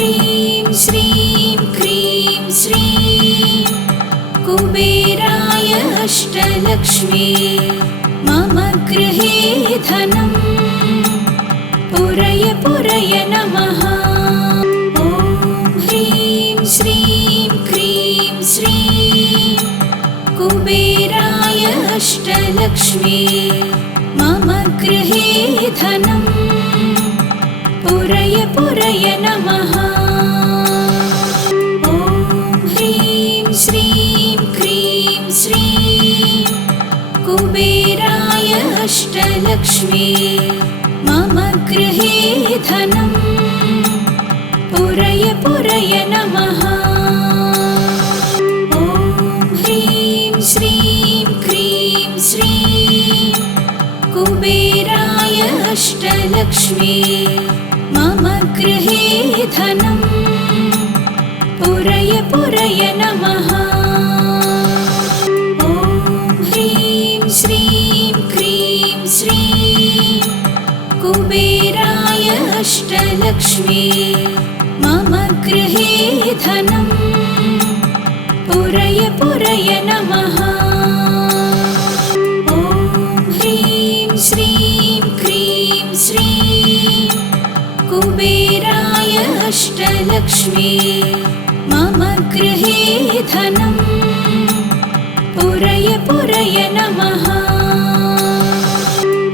ह्रीं श्रीं क्रीं श्रीं कुबेराय अष्टलक्ष्मी मम गृहे धनं पुरय पुरय नमः। ॐ ह्रीं श्रीं क्रीं श्रीं कुबेराय अष्टलक्ष्मी मम गृहे धनं पुरय पुरय नमः। ॐ ह्रीं श्रीं क्रीं श्रीं कुबेराय अष्टलक्ष्मी मम गृहे धनं पुरय पुरय नमः। ॐ ह्रीं श्रीं क्रीं श्रीं कुबेराय अष्टलक्ष्मी मम गृहे धनं पुरय पुरय नमः। ॐ ह्रीं श्रीं क्रीं श्रीं कुबेराय अष्टलक्ष्मी मम गृहे धनं पुरय पुरय नमः। ॐ ह्रीं श्रीं क्रीं श्रीं कुबेराय अष्टलक्ष्मी मम गृहे धनं पुरय पुरय नमः।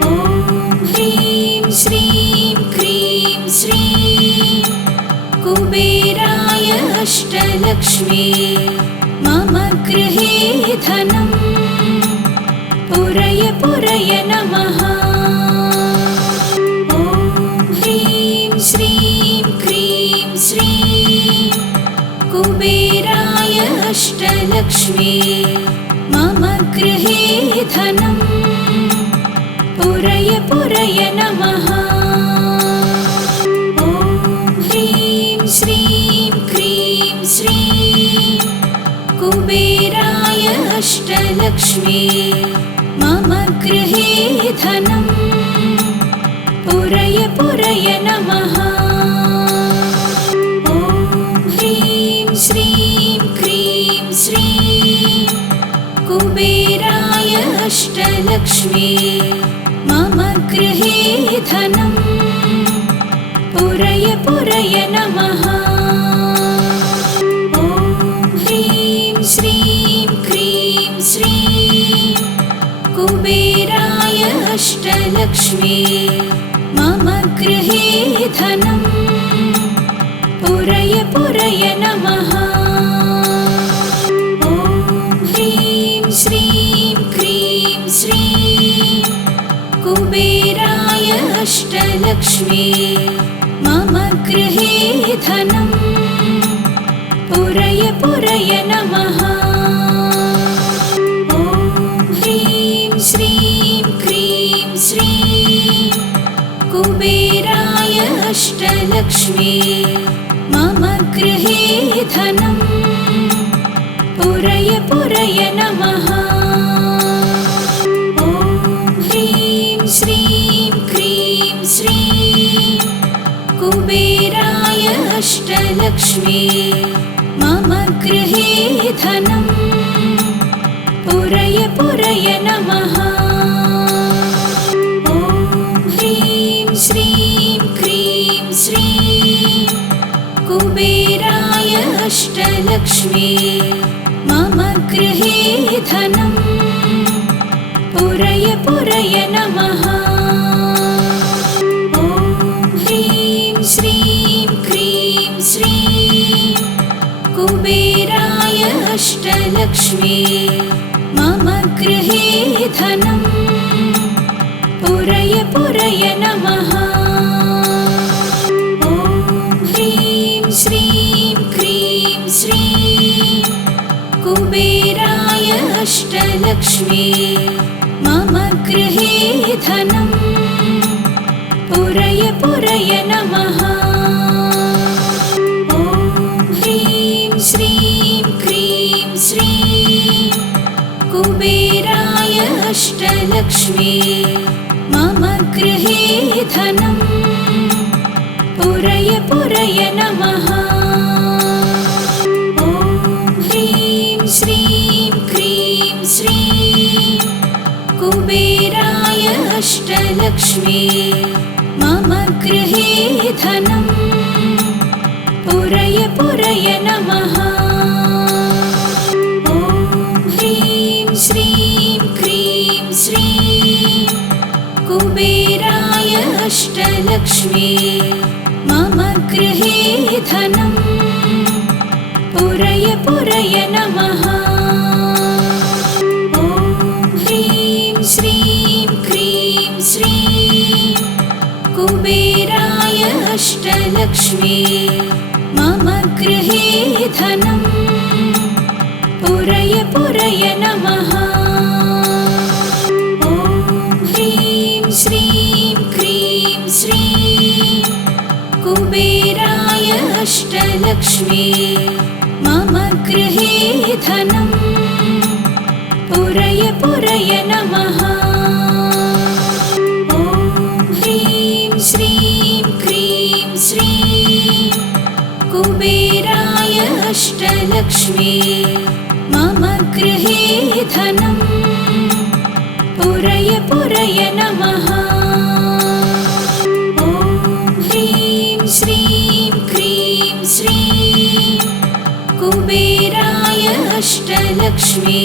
ॐ ह्रीं श्रीं क्रीं श्रीं कुबेराय अष्टलक्ष्मी मम गृहे धनं पुरय पुरय नमः। ॐ ह्रीं श्रीं क्रीं श्रीं कुबेराय अष्टलक्ष्मी मम गृहे धनं पुरय पुरय नमः। ॐ ह्रीं श्रीं क्रीं श्रीं कुबेराय अष्टलक्ष्मी मम गृहे धनं पुरय पुरय नमः। ॐ ह्रीं श्रीं क्रीं श्रीं कुबेराय अष्टलक्ष्मी मम गृहे धनं पुरय पुरय नमः। ॐ ह्रीं श्रीं क्रीं श्रीं कुबेराय अष्टलक्ष्मी मम गृहे धनं पुरय पुरय नमः। ॐ ह्रीं श्रीं क्रीं श्रीं कुबेराय अष्टलक्ष्मी मम गृहे धनं पुरय पुरय नमः। ॐ ह्रीं श्रीं क्रीं श्रीं कुबेराय अष्टलक्ष्मी मम गृहे धनं पुरय पुरय नमः। ॐ ह्रीं श्रीं क्रीं श्रीं कुबेराय अष्टलक्ष्मी मम गृहे धनं पुरय पुरय नमः। ॐ ह्रीं श्रीं क्रीं श्रीं कुबेराय अष्टलक्ष्मी मम गृहे धनं पुरय पुरय नमः। ॐ ह्रीं श्रीं क्रीं श्रीं कुबेराय अष्टलक्ष्मी मम गृहे धनं पुरय पुरय नमः। ॐ ह्रीं श्रीं क्रीं श्रीं कुबेराय अष्टलक्ष्मी मम गृहे धनं पुरय पुरय नमः। ॐ ह्रीं श्रीं क्रीं श्रीं कुबेराय अष्टलक्ष्मी मम गृहे धनं पुरय पुरय नमः। ॐ ह्रीं श्रीं क्रीं श्रीं कुबेराय अष्टलक्ष्मी मम गृहे धनम् पुरय पुरय नमः। ॐ ह्रीं श्रीं क्रीं श्रीं कुबेराय अष्टलक्ष्मी मम गृहे धनम् पुरय पुरय नमः। ॐ ह्रीं श्रीं क्रीं श्रीं कुबेराय अष्टलक्ष्मी मम गृहे धनम् पुरय पुरय नमः। ॐ ह्रीं श्रीं क्रीं श्रीं कुबेराय अष्टलक्ष्मी मम गृहे धनम् पुरय पुरय नमः। ॐ ह्रीं श्रीं क्रीं श्रीं कुबेराय अष्टलक्ष्मी मम गृहे धनम् पुरय पुरय नमः। ॐ ह्रीं श्रीं क्रीं श्रीं कुबेराय अष्टलक्ष्मी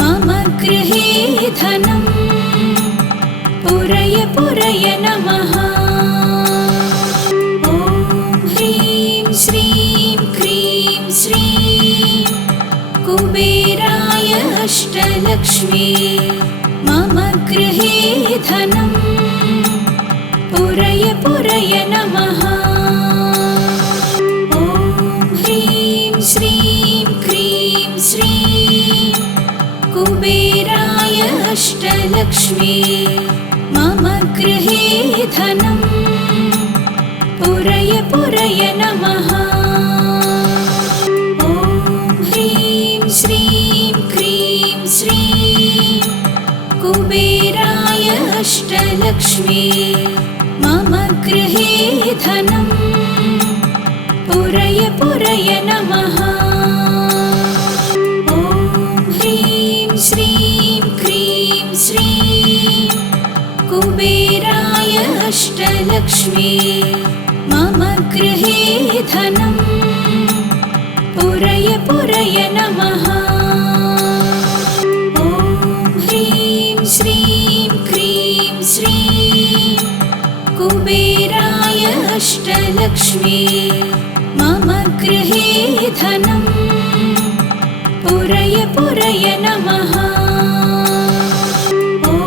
मम गृहे धनम् पुरय पुरय नमः। ॐ ह्रीं श्रीं क्रीं श्रीं कुबेराय अष्टलक्ष्मी मम गृहे धनम् पुरय पुरय नमः। ॐ ह्रीं श्रीं क्रीं श्रीं कुबेराय अष्टलक्ष्मी मम गृहे धनम् पुरय पुरय नमः। ॐ ह्रीं श्रीं क्रीं श्रीं कुबेराय अष्टलक्ष्मी मम गृहे धनम् पुरय पुरय नमः। ॐ ह्रीं श्रीं क्रीं श्रीं कुबेराय अष्टलक्ष्मी मम गृहे धनम् पुरय पुरय नमः। ॐ ह्रीं श्रीं क्रीं श्रीं कुबेराय अष्टलक्ष्मी मम गृहे धनम् पुरय पुरय नमः। ॐ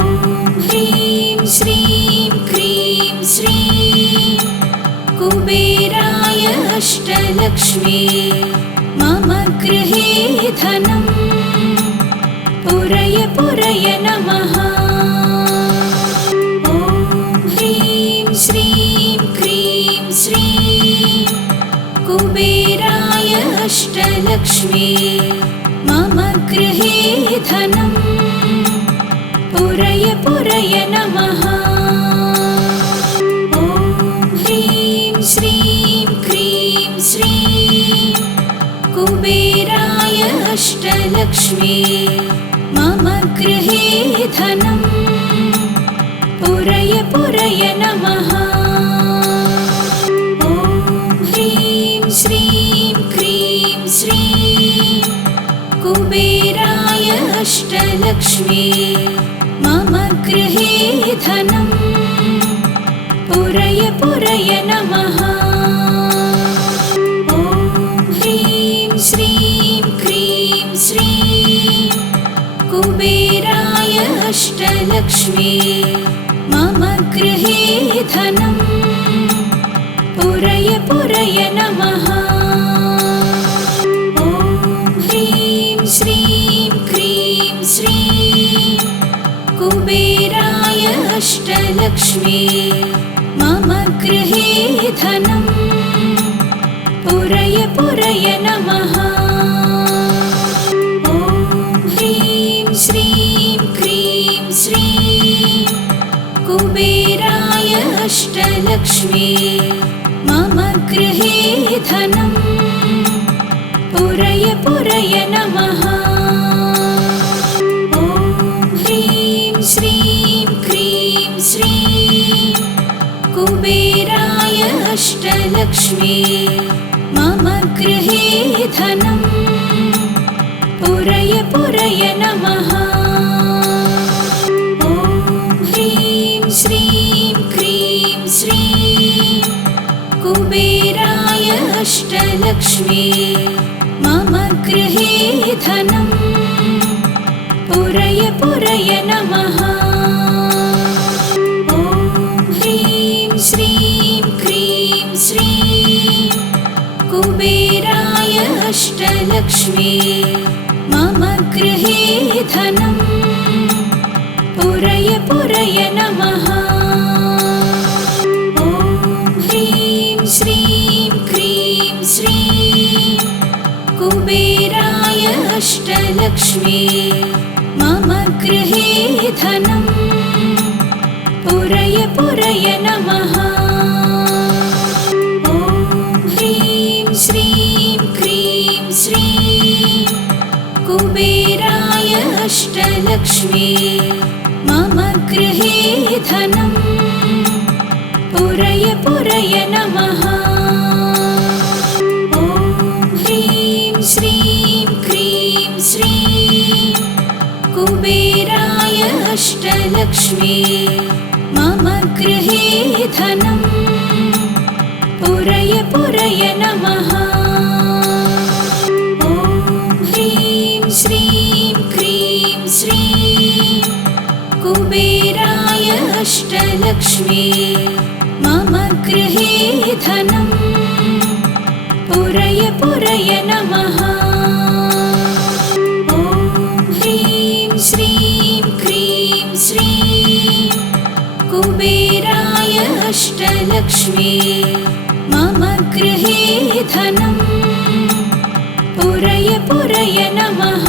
ह्रीं श्रीं क्रीं श्रीं कुबेराय अष्टलक्ष्मी मम गृहे धनम् पुरय पुरय नमः। ॐ ह्रीं श्रीं क्रीं श्रीं कुबेराय अष्टलक्ष्मी मम गृहे धनम् पुरय पुरय नमः। ॐ ह्रीं श्रीं क्रीं श्रीं कुबेराय अष्टलक्ष्मी मम गृहे धनम् पुरय पुरय नमः। ॐ ह्रीं श्रीं क्रीं श्रीं कुबेराय अष्टलक्ष्मी मम गृहे धनम् पुरय पुरय नमः। ॐ ह्रीं श्रीं क्रीं श्रीं कुबेराय अष्टलक्ष्मी मम गृहे धनम् पुरय पुरय नमः। ॐ ह्रीं श्रीं क्रीं श्रीं कुबेराय अष्टलक्ष्मी मम गृहे धनम् पुरय पुरय नमः। ॐ ह्रीं श्रीं क्रीं श्रीं कुबेराय अष्टलक्ष्मी मम गृहे धनं पुरय पुरय नमः। ॐ ह्रीं श्रीं क्रीं श्रीं कुबेराय अष्टलक्ष्मी मम गृहे धनं पुरय पुरय नमः। ॐ ह्रीं श्रीं क्रीं श्रीं कुबेराय अष्टलक्ष्मी मम गृहे धनं पुरय पुरय नमः। ॐ ह्रीं श्रीं क्रीं श्रीं कुबेराय अष्टलक्ष्मी मम गृहे धनं पुरय पुरय नमः। ॐ ह्रीं श्रीं क्रीं श्रीं कुबेराय अष्टलक्ष्मी मम गृहे धनं पुरय पुरय नमः। ॐ ह्रीं श्रीं क्रीं श्रीं कुबेराय अष्टलक्ष्मी मम गृहे धनं पुरय पुरय नमः। ॐ ह्रीं श्रीं क्रीं श्रीं कुबेराय अष्टलक्ष्मी मम गृहे धनं पुरय पुरय नमः। ॐ ह्रीं श्रीं क्रीं श्रीं कुबेराय अष्टलक्ष्मी मम गृहे धनं पुरय पुरय नमः। ॐ ह्रीं श्रीं क्रीं श्रीं कुबेराय अष्टलक्ष्मी मम गृहे धनं पुरय पुरय नमः।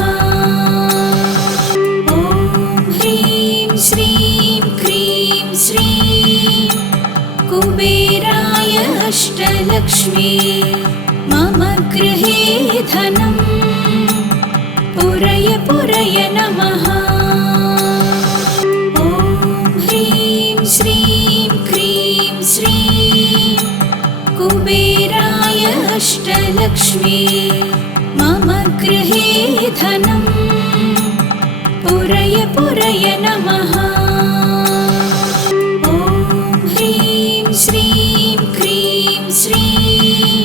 ॐ ह्रीं श्रीं क्रीं श्रीं कुबेराय अष्टलक्ष्मी मम गृहे धनं पुरय पुरय नमः। ॐ ह्रीं श्रीं क्रीं श्रीं कुबेराय अष्टलक्ष्मी मम गृहे धनं पुरय पुरय नमः। ॐ ह्रीं श्रीं क्रीं श्रीं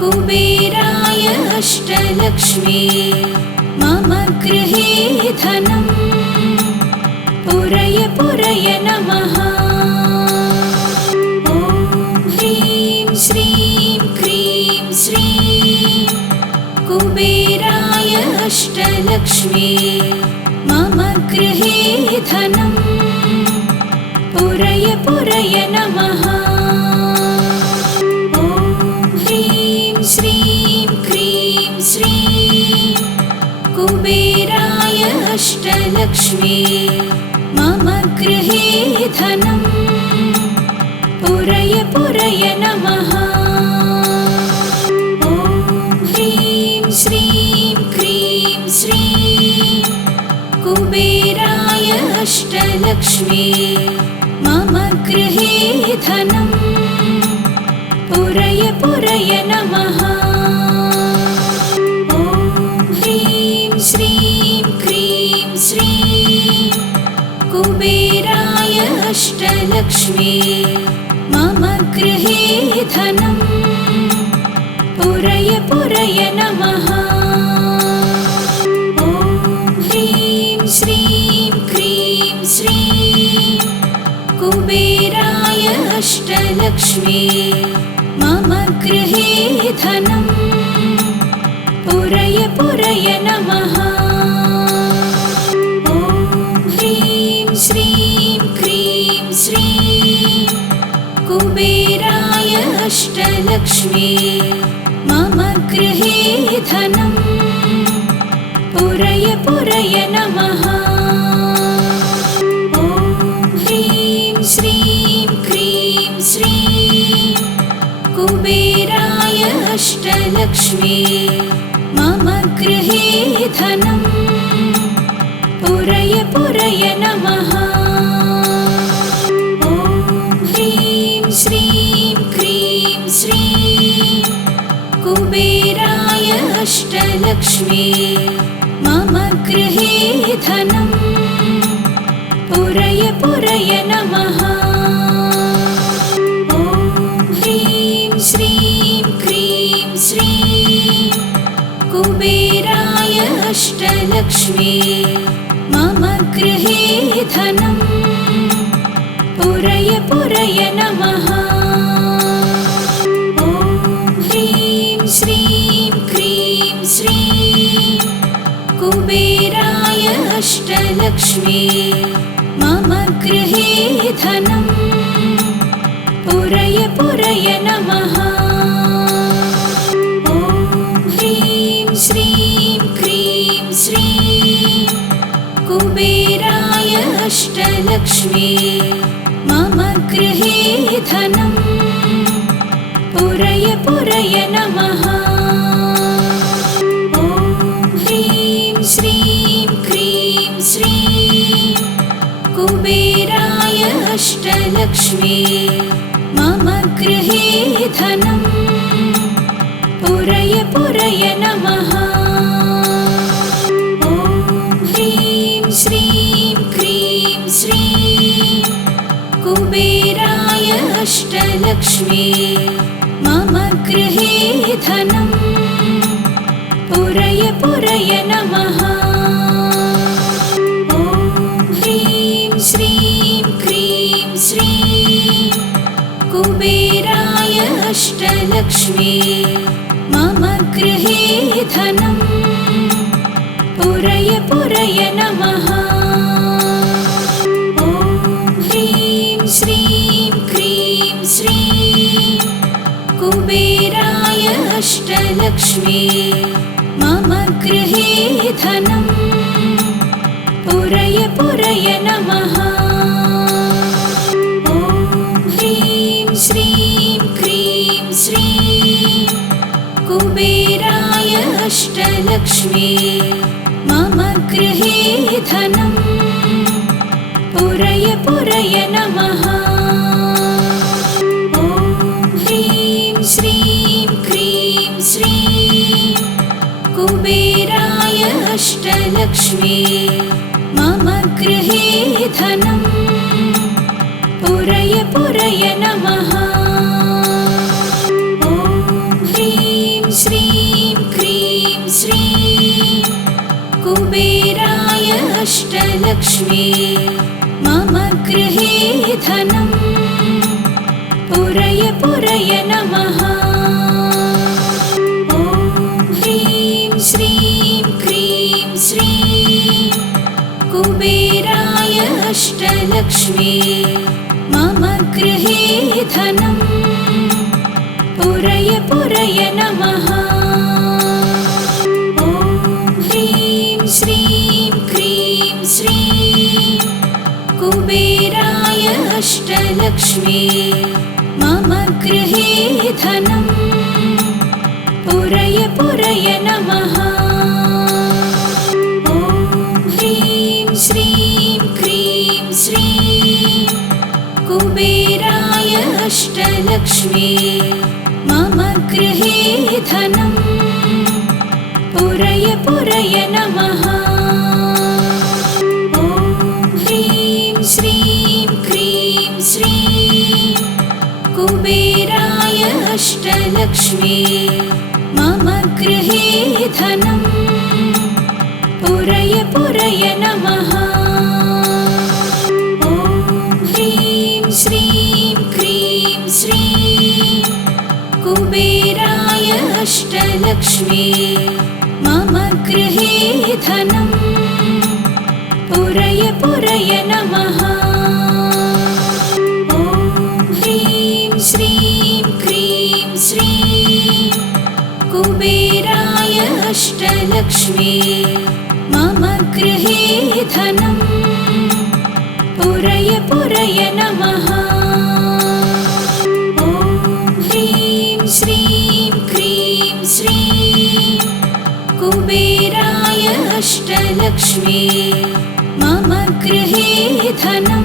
कुबेराय अष्टलक्ष्मी मम गृहे धनं पुरय पुरय नमः। ॐ ह्रीं श्रीं क्रीं श्रीं कुबेराय अष्टलक्ष्मी मम गृहे धनं पुरय पुरय नमः। ॐ ह्रीं श्रीं क्रीं श्रीं कुबेराय अष्टलक्ष्मी मम गृहे धनं पुरय पुरय नमः। ॐ ह्रीं श्रीं क्रीं श्रीं कुबेराय अष्टलक्ष्मी मम गृहे धनं पुरय पुरय नमः। ॐ ह्रीं श्रीं क्रीं श्रीं कुबेराय अष्टलक्ष्मी मम गृहे धनं पुरय पुरय नमः। ॐ ह्रीं श्रीं क्रीं श्रीं कुबेराय अष्टलक्ष्मी मम गृहे धनं पुरय पुरय नमः। ॐ ह्रीं श्रीं क्रीं श्रीं कुबेराय अष्टलक्ष्मी मम गृहे धनं पुरय पुरय नमः। ॐ ह्रीं श्रीं क्रीं श्रीं कुबेराय अष्टलक्ष्मी मम गृहे धनम् पुरय पुरय नमः। ॐ ह्रीं श्रीं क्रीं श्रीं कुबेराय अष्टलक्ष्मी मम गृहे धनम् पुरय पुरय नमः। ॐ ह्रीं श्रीं क्रीं श्रीं कुबेराय अष्टलक्ष्मी मम गृहे धनम् पुरय पुरय नमः। ॐ ह्रीं श्रीं क्रीं श्रीं कुबेराय अष्टलक्ष्मी मम गृहे धनम् पुरय पुरय नमः। ॐ ह्रीं श्रीं क्रीं श्रीं कुबेराय अष्टलक्ष्मी मम गृहे धनम् पुरय पुरय नमः। ॐ ह्रीं श्रीं क्रीं श्रीं कुबेराय अष्टलक्ष्मी मम गृहे धनम् पुरय पुरय नमः। ॐ ह्रीं श्रीं क्रीं श्रीं कुबेराय अष्टलक्ष्मी मम गृहे धनम् पुरय पुरय नमः। ॐ ह्रीं श्रीं क्रीं श्रीं कुबेराय अष्टलक्ष्मी मम गृहे धनम् पुरय पुरय नमः। ॐ ह्रीं श्रीं क्रीं श्रीं कुबेराय अष्टलक्ष्मी मम गृहे धनम् पुरय पुरय नमः। ॐ ह्रीं श्रीं क्रीं श्रीं कुबेराय अष्टलक्ष्मी मम गृहे धनम् पुरय पुरय नमः। ॐ ह्रीं श्रीं क्रीं श्रीं कुबेराय अष्टलक्ष्मी मम गृहे धनम् पुरय पुरय नमः। ॐ ह्रीं श्रीं क्रीं श्रीं कुबेराय अष्टलक्ष्मी मम गृहे धनम् पुरय पुरय नमः। ॐ ह्रीं श्रीं क्रीं श्रीं कुबेराय अष्टलक्ष्मी मम गृहे धनम् पुरय पुरय नमः। ॐ ह्रीं श्रीं क्रीं श्रीं कुबेराय अष्टलक्ष्मी मम गृहे धनम् पुरय पुरय नमः। ॐ ह्रीं श्रीं क्रीं श्रीं कुबेराय अष्टलक्ष्मी मम गृहे धनम् पुरय पुरय नमः। ॐ ह्रीं श्रीं क्रीं श्रीं कुबेराय अष्टलक्ष्मी मम गृहे धनम् पुरय पुरय नमः। ॐ ह्रीं श्रीं क्रीं श्रीं कुबेराय अष्टलक्ष्मी मम गृहे धनम् पुरय पुरय नमः। ॐ ह्रीं श्रीं क्रीं श्रीं कुबेराय अष्टलक्ष्मी मम गृहे धनम् पुरय पुरय नमः। ॐ ह्रीं श्रीं क्रीं श्रीं कुबेराय अष्टलक्ष्मी मम गृहे धनं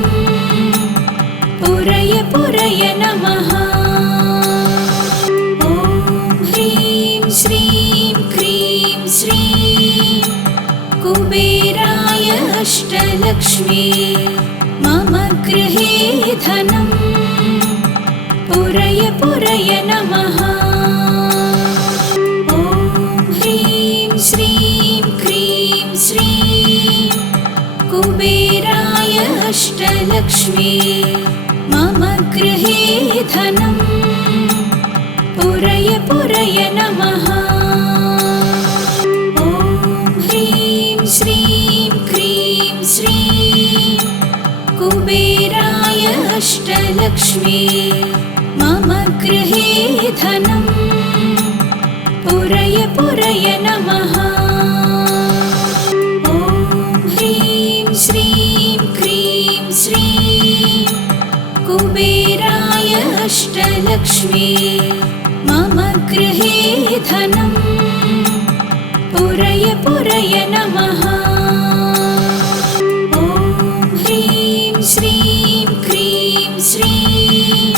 पुरय पुरय नमः। ॐ ह्रीं श्रीं क्रीं श्रीं कुबेराय अष्टलक्ष्मी मम गृहे धनं पुरय पुरय नमः। ॐ ह्रीं श्रीं क्रीं श्रीं कुबेराय अष्टलक्ष्मी मम गृहे धनं पुरय पुरय नमः। ॐ ह्रीं श्रीं क्रीं श्रीं कुबेराय अष्टलक्ष्मी मम गृहे धनं पुरय पुरय नमः। ॐ ह्रीं श्रीं क्रीं श्रीं कुबेराय अष्टलक्ष्मी मम गृहे धनं पुरय पुरय नमः। ॐ ह्रीं श्रीं क्रीं श्रीं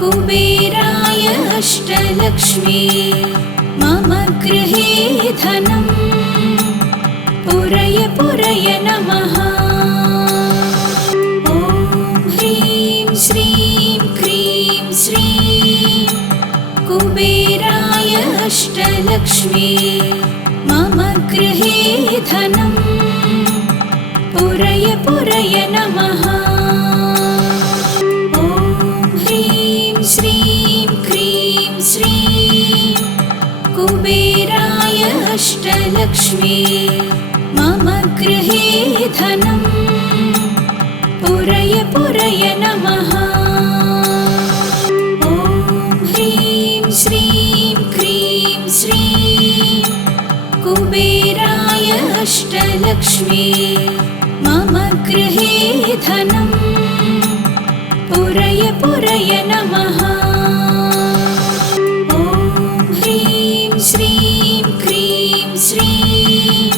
कुबेराय अष्टलक्ष्मी मम गृहे धनं पुरय पुरय नमः। ॐ ह्रीं श्रीं क्रीं श्रीं कुबेराय अष्टलक्ष्मी मम गृहे धनं पुरय पुरय नमः। ॐ ह्रीं श्रीं क्रीं श्रीं कुबेराय अष्टलक्ष्मी मम गृहे धनं पुरय पुरय नमः। ॐ ह्रीं श्रीं क्रीं श्रीं कुबेराय अष्टलक्ष्मी मम गृहे धनं पुरय पुरय नमः। ॐ ह्रीं श्रीं क्रीं श्रीं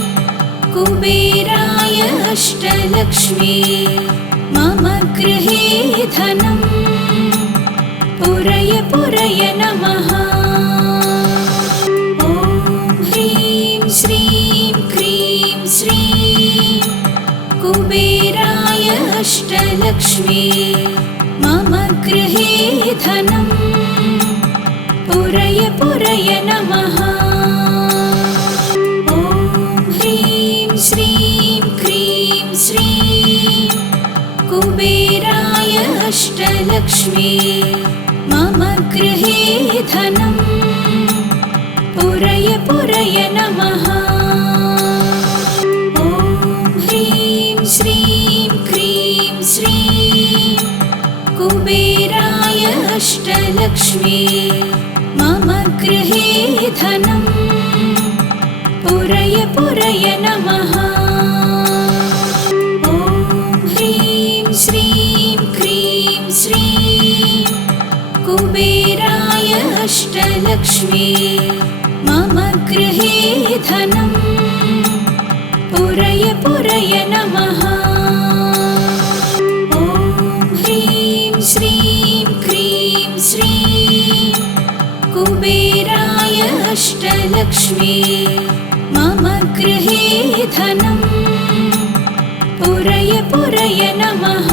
कुबेराय अष्टलक्ष्मी मम गृहे धनं पुरय पुरय नमः। ॐ ह्रीं श्रीं क्रीं श्रीं कुबेराय अष्टलक्ष्मी मम गृहे धनं पुरय पुरय नमः। ॐ ह्रीं श्रीं क्रीं श्रीं कुबेराय अष्टलक्ष्मी मम गृहे धनं पुरय पुरय नमः। ॐ ह्रीं श्रीं क्रीं श्रीं कुबेराय अष्टलक्ष्मी मम गृहे धनं पुरय पुरय नमः। ॐ ह्रीं श्रीं क्रीं श्रीं कुबेराय अष्टलक्ष्मी मम गृहे धनं पुरय पुरय नमः। ॐ ह्रीं श्रीं क्रीं श्रीं कुबेराय अष्टलक्ष्मी मम गृहे धनं पुरय पुरय नमः।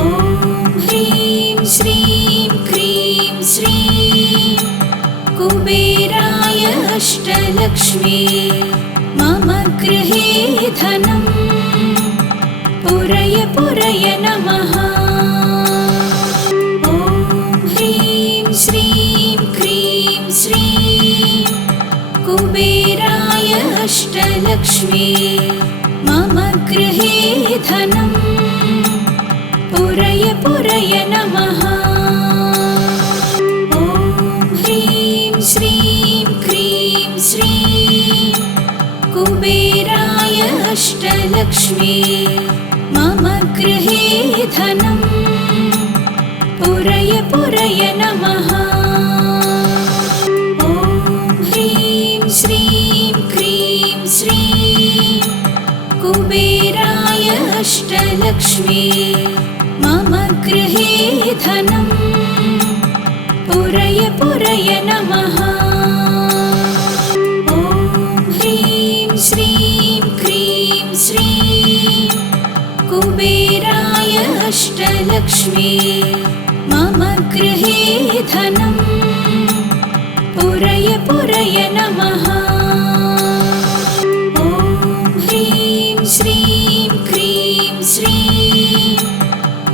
ॐ ह्रीं श्रीं क्रीं श्रीं कुबेराय अष्टलक्ष्मी मम गृहे धनं पुरय पुरय नमः। ॐ ह्रीं श्रीं क्रीं श्रीं कुबेराय अष्टलक्ष्मी मम गृहे धनं पुरय पुरय नमः। ॐ ह्रीं श्रीं क्रीं श्रीं कुबेराय अष्टलक्ष्मी मम गृहे धनं पुरय पुरय नमः। अष्टलक्ष्मी मम गृहे धनं पुरय पुरय नमः। ॐ ह्रीं श्रीं क्रीं श्रीं कुबेराय अष्टलक्ष्मी मम गृहे धनं पुरय पुरय नमः। ॐ ह्रीं श्रीं क्रीं श्रीं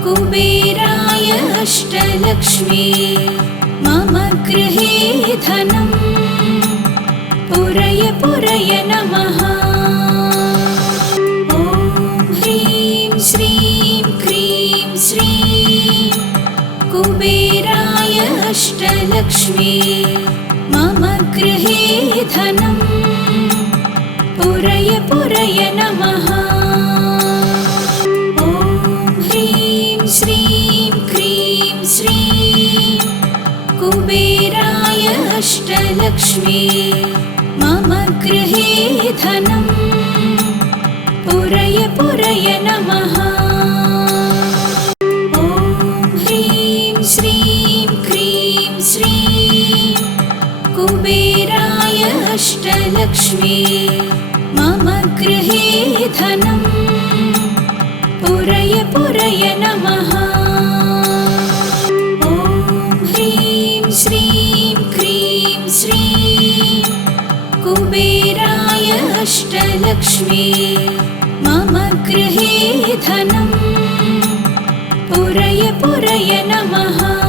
कुबेराय अष्टलक्ष्मी मम गृहे धनं पुरय पुरय नमः। ॐ ह्रीं श्रीं क्रीं श्रीं कुबेराय अष्टलक्ष्मी मम गृहे धनं पुरय पुरय नमः। ॐ ह्रीं श्रीं क्रीं श्रीं कुबेराय अष्टलक्ष्मी मम गृहे धनं पुरय पुरय नमः। ॐ ह्रीं श्रीं क्रीं श्रीं कुबेराय अष्टलक्ष्मी मम गृहे धनं पुरय पुरय नमः। ॐ ह्रीं श्रीं क्रीं श्रीं कुबेराय अष्टलक्ष्मी मम गृहे धनं पुरय पुरय नमः।